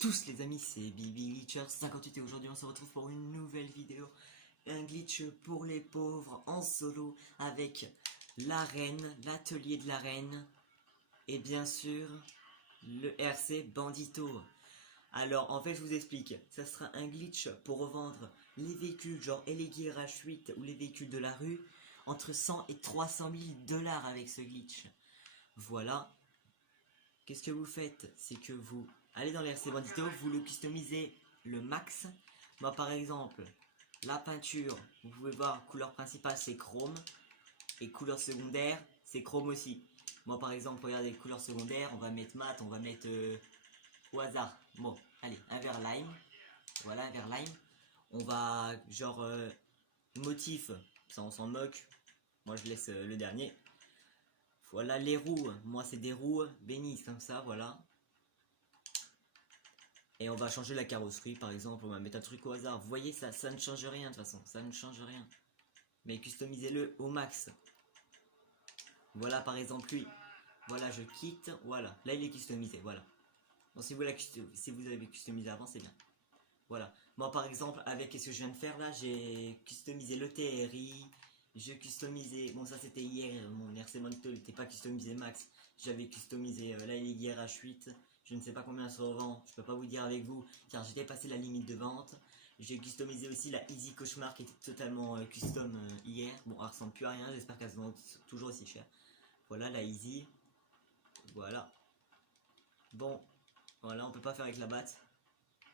tous les amis, c'est BBGlitcher58 et aujourd'hui on se retrouve pour une nouvelle vidéo. Un glitch pour les pauvres en solo avec l'arène, l'atelier de l'arène et bien sûr le RC Bandito. Alors en fait je vous explique, ça sera un glitch pour revendre les véhicules genre Elegy RH8 ou les véhicules de la rue entre 100 et 300 000 dollars avec ce glitch. Voilà. Qu'est-ce que vous faites? C'est que vous allez dans l'RC Bandito, vous le customisez le max. Moi par exemple, la peinture, vous pouvez voir, couleur principale c'est chrome. Et couleur secondaire, c'est chrome aussi. Moi par exemple, regardez, couleur secondaire, on va mettre mat, on va mettre au hasard. Bon, allez, un vert lime. Voilà, un vert lime. On va, genre, motif, ça on s'en moque. Moi je laisse le dernier. Voilà les roues, moi c'est des roues bénies comme ça, voilà. Et on va changer la carrosserie par exemple, on va mettre un truc au hasard. Vous voyez, ça ne change rien de toute façon, ça ne change rien. Mais customisez-le au max. Voilà par exemple lui, voilà je quitte, voilà. Là il est customisé, voilà. Bon si vous avez customisé avant c'est bien. Voilà, moi par exemple avec ce que je viens de faire là, j'ai customisé le TRI. Je customisé, bon ça c'était hier, mon RC Bandito n'était pas customisé max. J'avais customisé la Elegy RH8. Je ne sais pas combien elle se revend, je peux pas vous dire avec vous car j'ai dépassé la limite de vente. J'ai customisé aussi la Easy Cauchemar qui était totalement custom hier. Bon elle ressemble plus à rien, j'espère qu'elle se vend toujours aussi cher. Voilà la Easy. Voilà. Bon, voilà on peut pas faire avec la batte.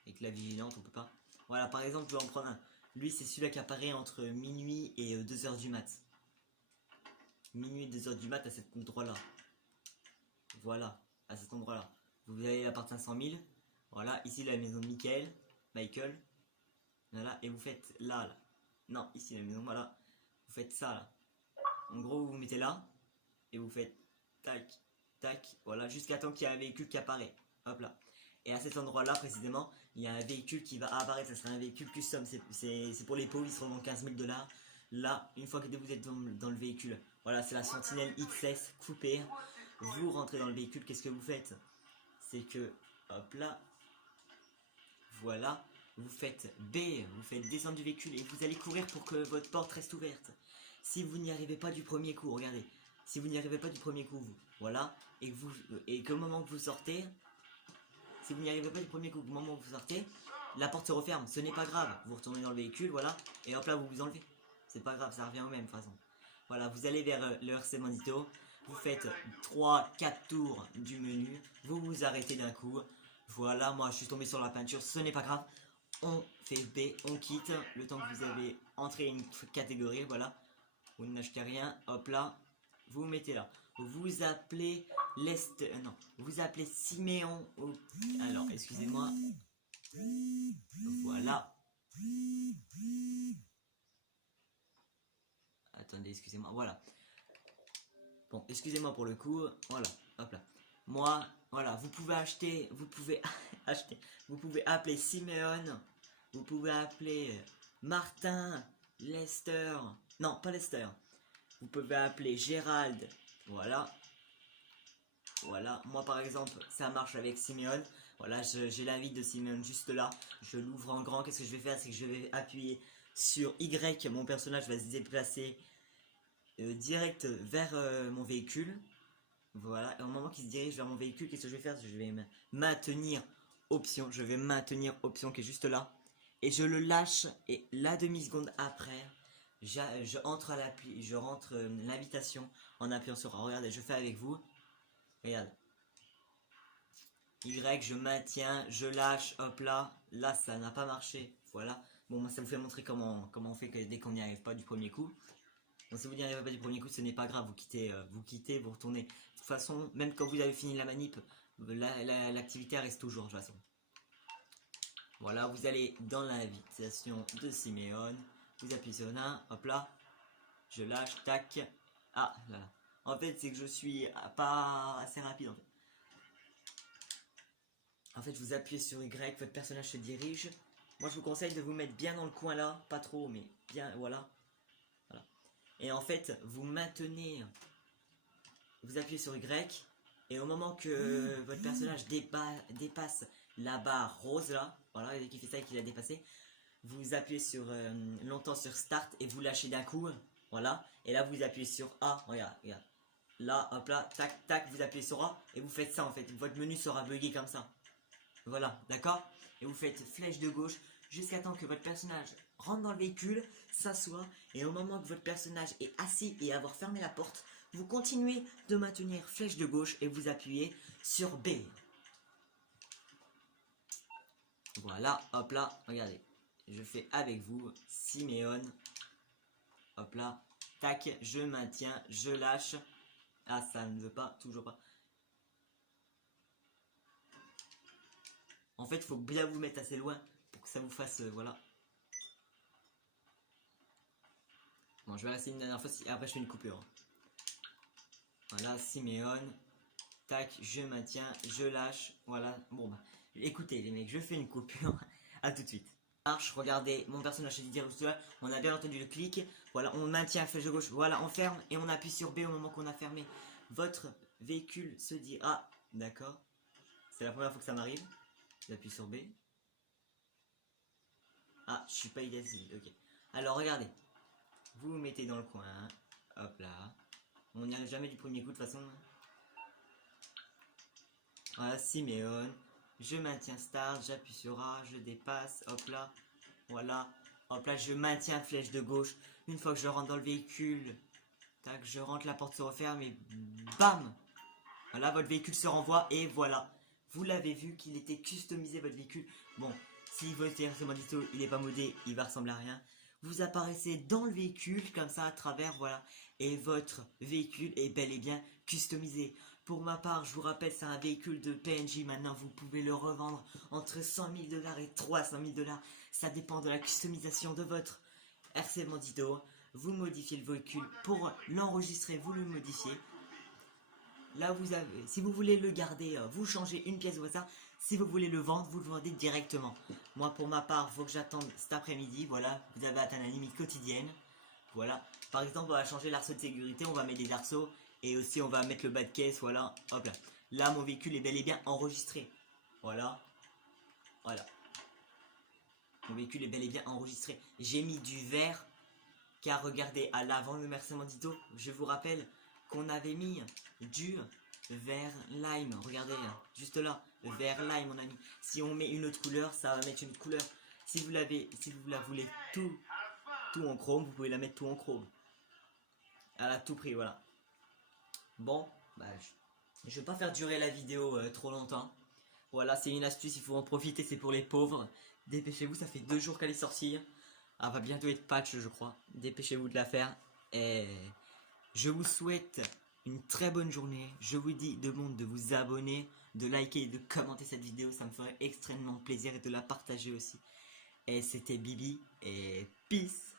Avec la vigilante on peut pas. Voilà par exemple je vais en prendre un. Lui c'est celui-là qui apparaît entre minuit et 2h du mat. Minuit et 2h du mat à cet endroit là. Voilà, à cet endroit là. Vous avez la part 500 000. Voilà, ici la maison de Michael. Voilà, et vous faites là. Non, ici la maison, voilà. Vous faites ça là. En gros vous vous mettez là. Et vous faites tac, tac. Voilà, jusqu'à temps qu'il y ait un véhicule qui apparaît. Hop là. Et à cet endroit là précisément, il y a un véhicule qui va apparaître. Ça sera un véhicule custom. C'est pour les pauvres, ils se revendent 15 000 $. Là, une fois que vous êtes dans le véhicule, voilà, c'est la Sentinelle XS coupée. Vous rentrez dans le véhicule, qu'est-ce que vous faites? C'est que, hop là, voilà, vous faites B, vous faites descendre du véhicule et vous allez courir pour que votre porte reste ouverte. Si vous n'y arrivez pas du premier coup, regardez, si vous n'y arrivez pas du premier coup, voilà, et qu'au moment que vous sortez, si vous n'y arrivez pas du premier coup, au moment où vous sortez, la porte se referme, ce n'est pas grave, vous retournez dans le véhicule, voilà, et hop là vous vous enlevez. C'est pas grave, ça revient au même de toute façon. Voilà, vous allez vers le RC Bandito, vous faites 3-4 tours du menu, vous vous arrêtez d'un coup. Voilà, moi je suis tombé sur la peinture, ce n'est pas grave. On fait B, on quitte, le temps que vous avez entré une catégorie, voilà. Vous n'achetez rien, hop là, vous vous mettez là. Vous appelez non, vous appelez Siméon. Alors, excusez-moi. Voilà. Attendez, excusez-moi, voilà. Bon, excusez-moi pour le coup, voilà, hop là. Moi, voilà, vous pouvez acheter, vous pouvez acheter, vous pouvez appeler Simeon, vous pouvez appeler Martin, Lester, non, pas Lester. Vous pouvez appeler Gérald, voilà. Voilà, moi par exemple, ça marche avec Simeon. Voilà, j'ai la vie de Simeon juste là. Je l'ouvre en grand. Qu'est-ce que je vais faire? C'est que je vais appuyer sur Y. Mon personnage va se déplacer direct vers mon véhicule. Voilà, et au moment qu'il se dirige vers mon véhicule, qu'est-ce que je vais faire? Je vais maintenir option. Je vais maintenir option qui est juste là. Et je le lâche. Et la demi-seconde après, je rentre l'invitation en appuyant sur. Regardez, je fais avec vous. Regarde. Y, je maintiens, je lâche, hop là. Là, ça n'a pas marché. Voilà. Bon, moi, ça vous fait montrer comment on fait dès qu'on n'y arrive pas du premier coup. Donc, si vous n'y arrivez pas du premier coup, ce n'est pas grave. Vous quittez, vous retournez. De toute façon, même quand vous avez fini la manip, l'activité reste toujours, de toute façon. Voilà, vous allez dans l'invitation de Siméon. Vous appuyez sur un, hop là. Je lâche, tac. Ah, là. En fait, c'est que je suis pas assez rapide, en fait. En fait, vous appuyez sur Y, votre personnage se dirige. Moi, je vous conseille de vous mettre bien dans le coin là, pas trop, mais bien, voilà. Voilà. Et en fait, vous maintenez, vous appuyez sur Y, et au moment que votre personnage dépasse la barre rose là, voilà, dès qu'il fait ça et qu'il a dépassé, vous appuyez sur longtemps sur Start et vous lâchez d'un coup, voilà, et là vous appuyez sur A, regarde, regarde, là, hop là, tac, tac, vous appuyez sur A et vous faites ça en fait, votre menu sera bugué comme ça, voilà, d'accord, et vous faites flèche de gauche jusqu'à temps que votre personnage rentre dans le véhicule, s'assoit, et au moment que votre personnage est assis et avoir fermé la porte, vous continuez de maintenir flèche de gauche et vous appuyez sur B. Voilà, hop là, regardez. Je fais avec vous, Siméon. Hop là, tac, je maintiens, je lâche. Ah, ça ne veut pas, toujours pas. En fait, il faut bien vous mettre assez loin pour que ça vous fasse, voilà. Bon, je vais rester une dernière fois, après je fais une coupure. Voilà, Siméon. Tac, je maintiens, je lâche. Voilà, bon bah, écoutez les mecs, je fais une coupure. À tout de suite. Marche, regardez, mon personnage dit dire on a bien entendu le clic. Voilà, on maintient la flèche de gauche. Voilà, on ferme et on appuie sur B au moment qu'on a fermé. Votre véhicule se dit ah, d'accord. C'est la première fois que ça m'arrive. J'appuie sur B. Ah, je suis pas identifié, ok. Alors regardez, vous vous mettez dans le coin. Hop là. On n'y arrive jamais du premier coup de toute façon. Voilà, Siméon. Je maintiens start, j'appuie sur A, je dépasse, hop là. Voilà, hop là, je maintiens flèche de gauche. Une fois que je rentre dans le véhicule, tac, je rentre, la porte se referme et bam. Voilà, votre véhicule se renvoie et voilà. Vous l'avez vu qu'il était customisé votre véhicule. Bon, si votre RC-Bandito il n'est pas modé, il va ressembler à rien. Vous apparaissez dans le véhicule comme ça à travers, voilà. Et votre véhicule est bel et bien customisé. Pour ma part, je vous rappelle, c'est un véhicule de PNJ. Maintenant, vous pouvez le revendre entre 100 000 $ et 300 000 $. Ça dépend de la customisation de votre RC Bandito. Vous modifiez le véhicule pour l'enregistrer, vous le modifiez. Là, vous avez, si vous voulez le garder, vous changez une pièce au hasard. Si vous voulez le vendre, vous le vendez directement. Moi, pour ma part, il faut que j'attende cet après-midi. Voilà, vous avez atteint la limite quotidienne. Voilà. Par exemple, on va changer l'arceau de sécurité, on va mettre des arceaux. Et aussi, on va mettre le bas de caisse, voilà. Hop là. Là, mon véhicule est bel et bien enregistré. Voilà. Voilà. Mon véhicule est bel et bien enregistré. J'ai mis du vert. Car regardez, à l'avant, le Mercedes Bandito, je vous rappelle qu'on avait mis du vert lime. Regardez, juste là, le vert lime, mon ami. Si on met une autre couleur, ça va mettre une autre couleur. Si vous la voulez tout en chrome, vous pouvez la mettre tout en chrome. Elle a tout pris, voilà. Bon, bah, je vais pas faire durer la vidéo trop longtemps. Voilà, c'est une astuce, il faut en profiter, c'est pour les pauvres. Dépêchez-vous, ça fait 2 jours qu'elle est sortie. Elle va bientôt être patch, je crois. Dépêchez-vous de la faire. Et je vous souhaite une très bonne journée. Je vous dis de vous abonner, de liker et de commenter cette vidéo. Ça me ferait extrêmement plaisir et de la partager aussi. Et c'était Bibi et peace.